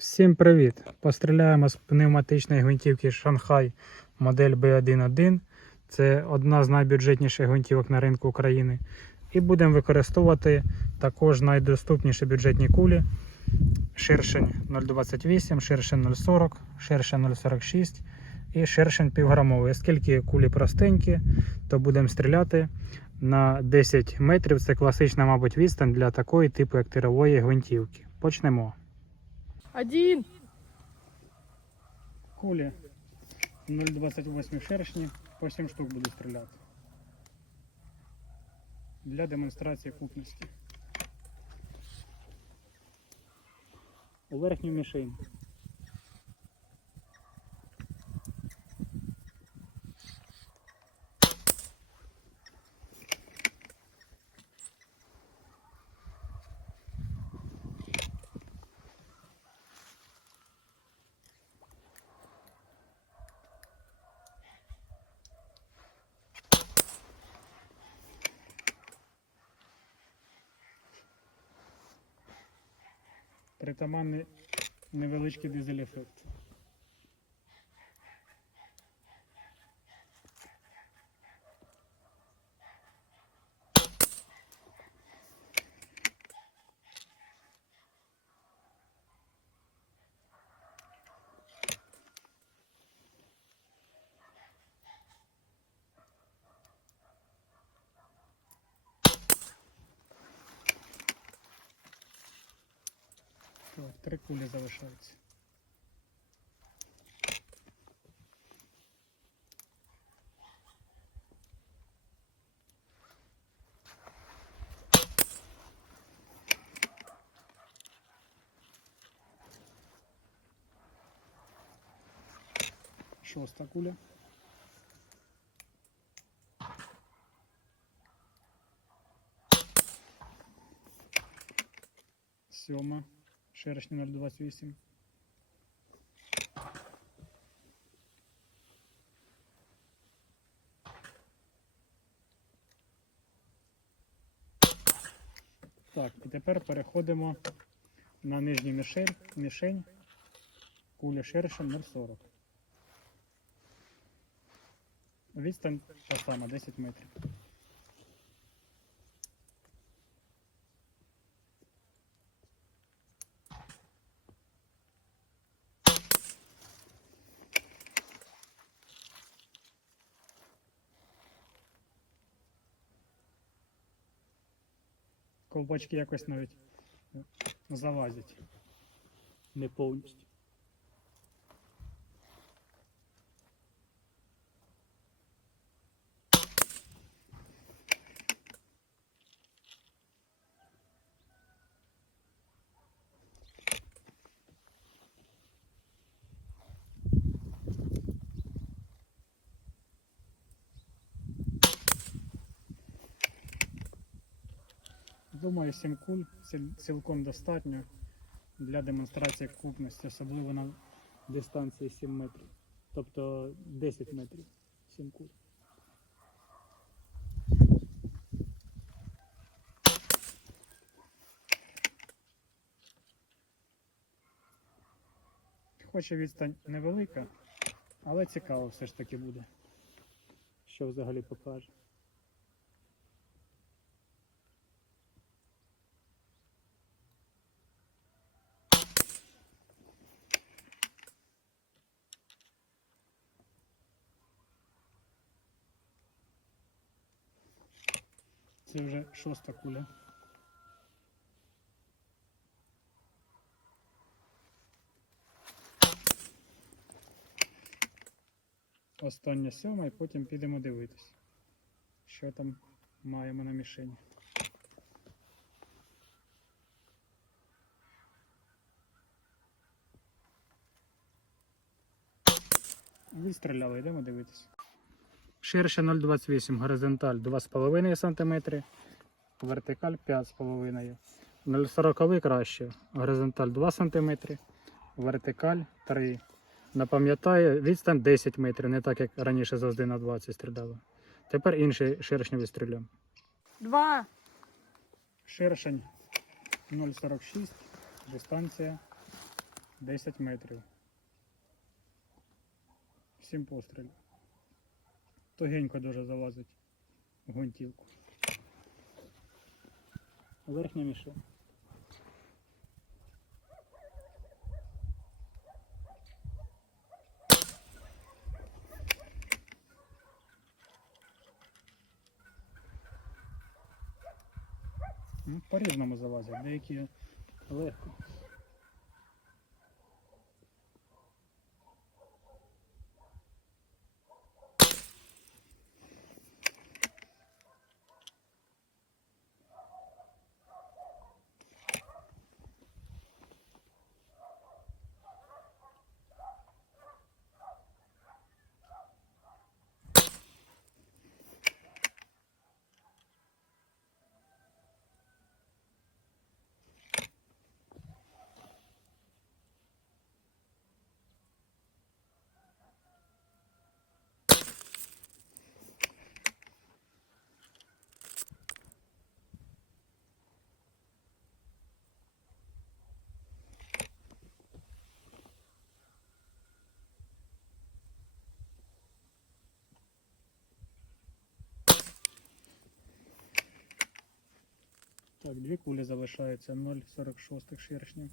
Всім привіт! Постріляємо з пневматичної гвинтівки Шанхай модель B11. Це одна з найбюджетніших гвинтівок на ринку України. І будемо використовувати також найдоступніші бюджетні кулі. Ширшень 0,28, ширшень 0,40, ширшень 0,46 і ширшень півграмовий. Оскільки кулі простенькі, то будемо стріляти на 10 метрів. Це класична, мабуть, відстань для такої типу як тирової гвинтівки. Почнемо. Один. Кулі 0,28 шершні, по 7 штук буду стріляти. Для демонстрації купності. У верхню мішень. Притаманний невеличкий дизель-ефект. Три кулі залишаються. Шоста куля. Сьома. Шершня 028. Так, і тепер переходимо на нижню мішень, мішень куля шершень 040. Відстань та сама 10 метрів. Ковбачки якось навіть е, залазять. Не повністю. Думаю, 7 куль цілком достатньо для демонстрації купності, особливо на дистанції 7 метрів. Тобто 10 метрів 7 куль. Хоча відстань невелика, але цікаво все ж таки буде. Що взагалі покаже. Це вже шоста куля. Остання сьома і потім підемо дивитись, що там маємо на мішені. Вистріляли, йдемо дивитись. Ширше 0,28, горизонталь 2,5 см, вертикаль 5,5 0,40 краще, горизонталь 2 см, вертикаль 3 Напам'ятаю, відстань 10 метрів, не так як раніше завжди на 20 стріляли. Тепер інший ширшневий стрілям. Два. Ширшень 0,46, дистанція 10 метрів. 7 пострілів. Тугенько дуже залазить в гвинтівку. Верхня мішень. Ну, По-різному залазять, деякі легко. Так, дві кулі залишаються 0,46 шершнів.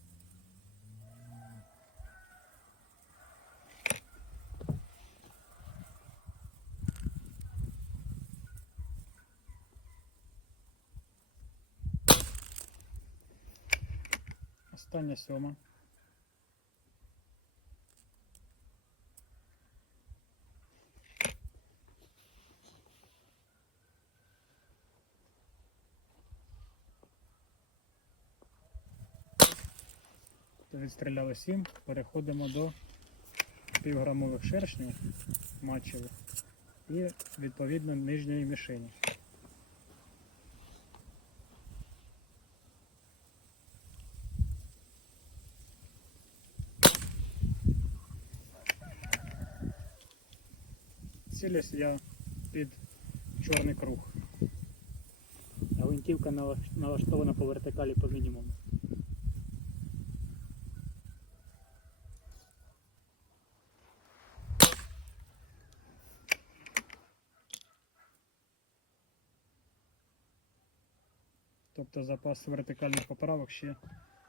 Остання сьома. Відстріляли 7, переходимо до півграмових шершнів матчевих і відповідно нижньої мішені. Цілюсь я під чорний круг. А гвинтівка налаштована по вертикалі по мінімуму. Тобто запас вертикальних поправок ще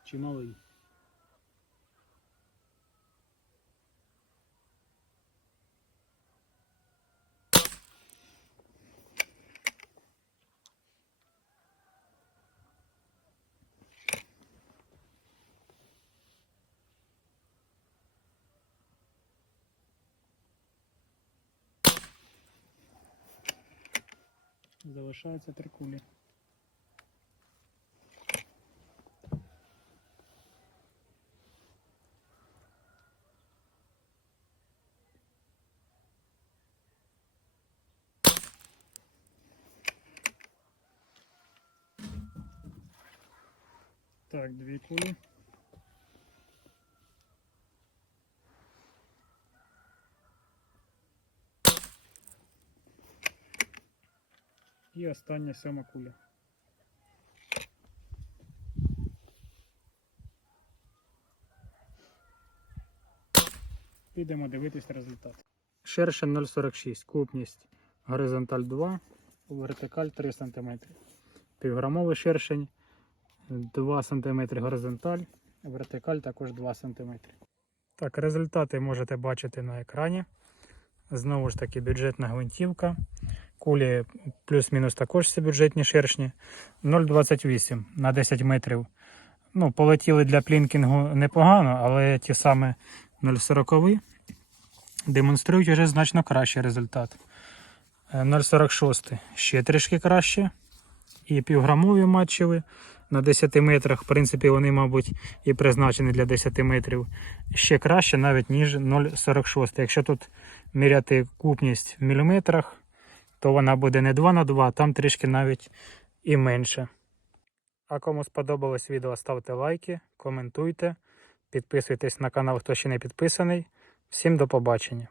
чималий. Залишається три кулі. Так, дві кулі. І остання сьома куля. Підемо дивитись результат. Шершень 0,46, купність горизонталь 2, вертикаль 3 см. Півграмовий шершень 2 см горизонталь, вертикаль також 2 см. Так, результати можете бачити на екрані. Знову ж таки, бюджетна гвинтівка. Кулі плюс-мінус також всі бюджетні шершні. 0,28 на 10 метрів. Ну, полетіли для плінкінгу непогано, але ті саме 0,40 демонструють вже значно кращий результат. Е, 0,46 ще трішки краще. І півграмові матчеві на 10 метрах. В принципі, вони, мабуть, і призначені для 10 метрів. Ще краще навіть, ніж 0,46. Якщо тут міряти купність в міліметрах, то вона буде не 2 на 2, там трішки навіть і менше. А кому сподобалось відео, ставте лайки, коментуйте, підписуйтесь на канал, хто ще не підписаний. Всім до побачення!